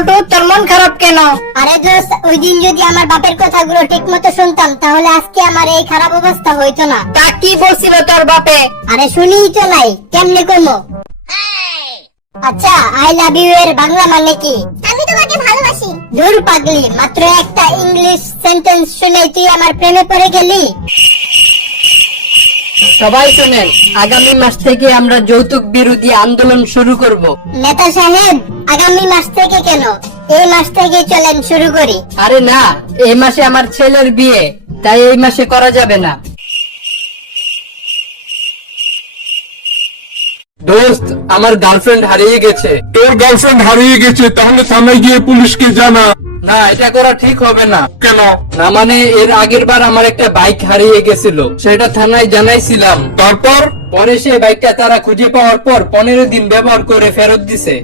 বল্টু, তোর মন খারাপ কেন? আরে দোস্ত, ওই দিন যদি আমার বাপের কথাগুলো ঠিক মতো শুনতাম তাহলে আজকে আমার এই খারাপ অবস্থা হইতো না। তা কি বলছিল তোর বাপে? আরে শুনিই তো নাই, কেমনে কইমো? আচ্ছা, আই লাভ ইউ এর বাংলা মানে কি? আমি তোমাকে ভালোবাসি। দূর পাগলি, মাত্র একটা ইংলিশ সেন্টেন্স শুনেই তুই আমার প্রেমে পড়ে গেলি? সবাই শোনেন, আগামী মাস থেকে আমরা যৌতুক বিরোধী আন্দোলন শুরু করব। নেতা সাহেব, আগামী মাস থেকে কেন, এই মাস থেকে চলেন শুরু করি। আরে না, এই মাসে আমার ছেলের বিয়ে, তাই এই মাসে করা যাবে না। দোস্ত, আমার গার্লফ্রেন্ড হারিয়ে গেছে। তোর গার্লফ্রেন্ড হারিয়ে গেছে, তাহলে থানায় গিয়ে পুলিশকে জানা। না, এটা করা ঠিক হবে না। কেন? না মানে, এর আগের বার আমার একটা বাইক হারিয়ে গেছিল, সেটা থানায় জানাইছিলাম। তারপর? পরে সেই বাইকটা তারা খুঁজে পাওয়ার পর 15 দিন ব্যবহার করে ফেরত দিছে।